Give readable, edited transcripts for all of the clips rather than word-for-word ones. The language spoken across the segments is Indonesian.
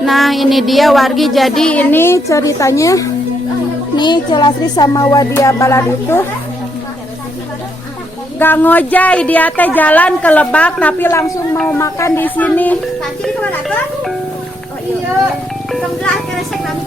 Nah ini dia wargi, jadi ini ceritanya nih Celasri sama Wadia Balad itu gak ngojay, dia teh jalan ke Lebak tapi langsung mau makan di sini. Oh iya, tenggelam kresek kami.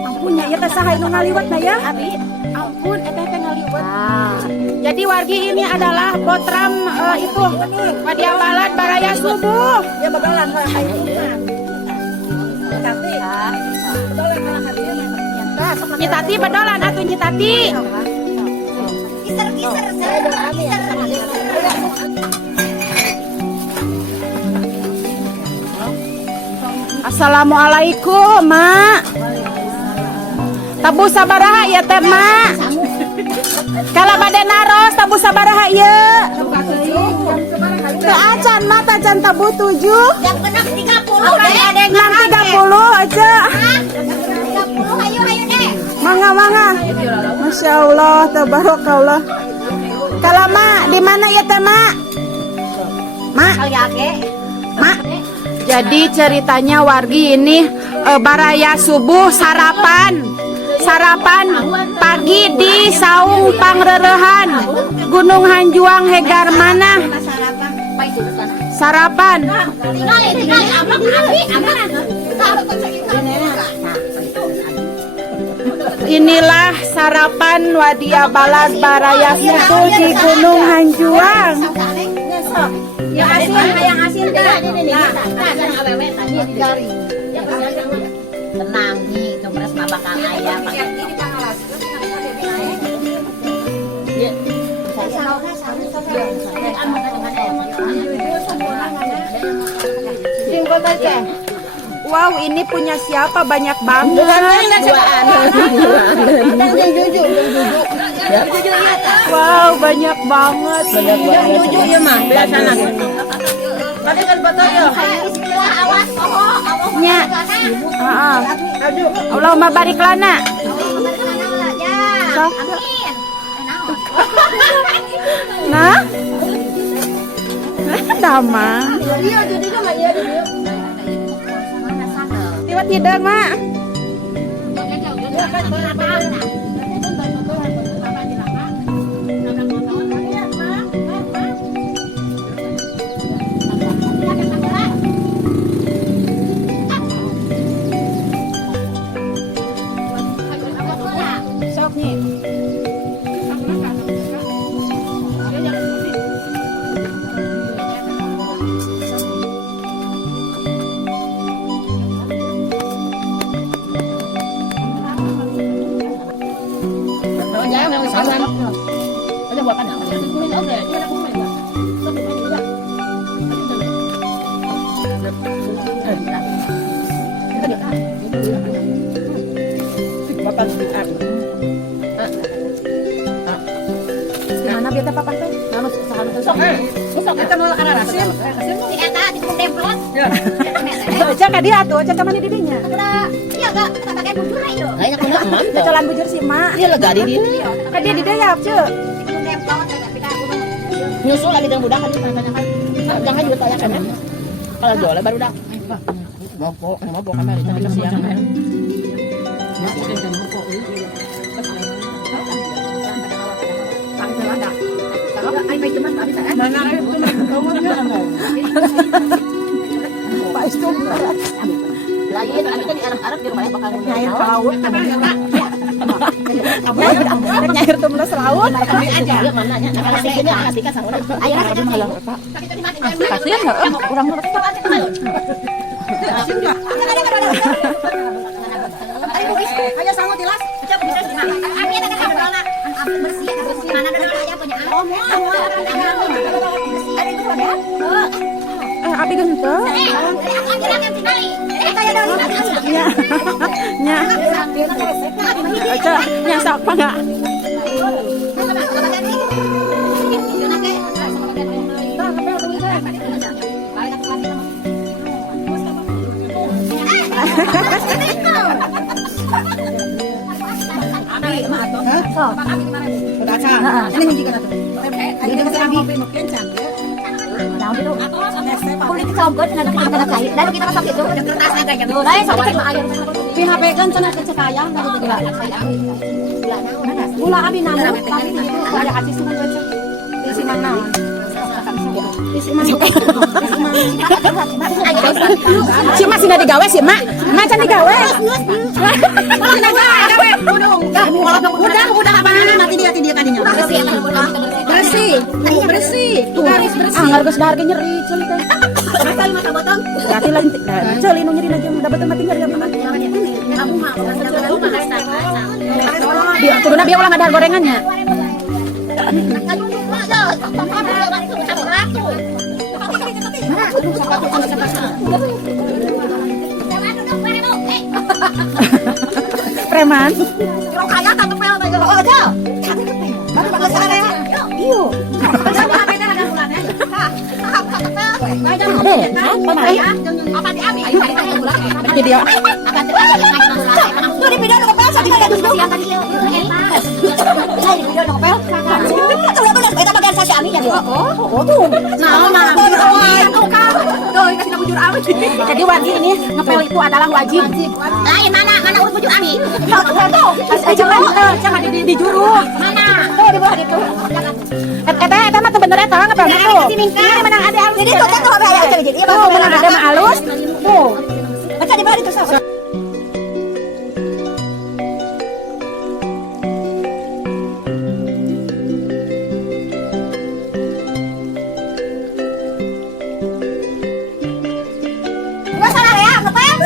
Ampunnya ya teh saha nu ngaliwat na ya? Ampun eteh teh ngaliwat. Jadi wargi ini adalah Botram itu Wadia Balad Baraya Subuh. Ya begalan kayak itu mah. Tapi bedolan malah hadiahnya. Nyitati bedolan atuh nyitati. Kiser saya doa ya. Assalamualaikum, Mak. Tabu sabaraha ya teh, Mak. Kalau bade naros tabu sabaraha ya. Teu acan mah tacan tabu 7. Yang benar 30 deh. Nang 30 aja. 30 ayo deh. Mangga. Masya Allah, tabarakallah. Kalau Mak, di mana ya teh, Mak? Mak. Mak. Jadi ceritanya wargi ini Baraya Subuh sarapan pagi di Saung Pangrerehan Gunung Hanjuang Hegar mana sarapan. Inilah sarapan Wadia Balad Baraya Subuh di Gunung Hanjuang. Yang asin tenang nih, kempres mah bakal ayam. Wow, ini punya siapa? Banyak banget. Wow, banyak banget. Jujur ya mah, biasana. Tadi kan betul ya. Awas, Nya. Allahumma barik lana. Nah. Dama. Tiba tidak, Mak. Gimana biar papa teh? Sok eta mau kana rasim. Si eta di demplot. Aja ka dia atuh, aja ka mana didinya. Iya enggak, kita pakai bubur ayo. Kayaknya kena aman. Jalan bujur si Mak. Iya lega di dia. Ka dia di dayap, Ceu. Di demplot tapi ka Nyusul lagi dengan budak kan tanya-tanya. Jangan juga tanya kan. Kalau jualnya baru dak. Mau kamar itu kesiangan kan. Mana air Pak Istum. Lagi itu kan di Arab-Arab di rumahnya bakal Air laut. Nyair tuh meles laut. Iya mananya. Kasih ini kasih kan sarua. Ayo kita malah. Kasihan heeh, kurang meles. Ayo sangu tilas. Coba bisa sih. Abi ada kan bola. Bersih bersih. Mana ada ayam punya. Oh, mau. Ada itu ada. Abi genteng. Nya. Nya. Aja, nya sapa enggak? Ini hiji kana tuh. Ini masih abi mungkin cantik. Nah, gitu. Kulit sogot nggak ada kita kayu. Lalu kita masak itu. Kertasnya kayak gitu. Lain sampai ke air. PHP kan cenah kecekayang dari gula. Gula abi nanu, tapi itu ada aci sih baca. Di sini mana? Si Mak sih digawe si Mak. Macan digawe. Udah apa mati dia tadinya. Bersih. Tuh garis bersih. Harga seharga nyeri celi kan. Kali mata botol. Berarti lain celi nu nyeri aja udah betul mati nyeri abi mah. Kamu mah Dia turun dia ulang ada gorengannya. Preman. kaya tak kepel aja. Oh, aja. Baru bakal sare. Iyo. Apa diambil? Jadi dia. Tuh di video kepel sakit ada di situ. Yang tadi saya di video kepel. Tuh ya benar, kita bagian saya ami jadi. Oh tuh. Nah, tuh kasih bujur ami. Jadi wajib ini ngepel itu adalah wajib. Lain mana urut bujur ami? Aja jangan di juru. Mana? Tuh di bawah itu. Eta mah tuh bener eta ngepel tuh. Ini menang ada alus. Jadi tuh tuh ada jadi. Tuh menang ada mah alus. Tuh. Baca di bawah itu sok. Gua salah ya, ngepel.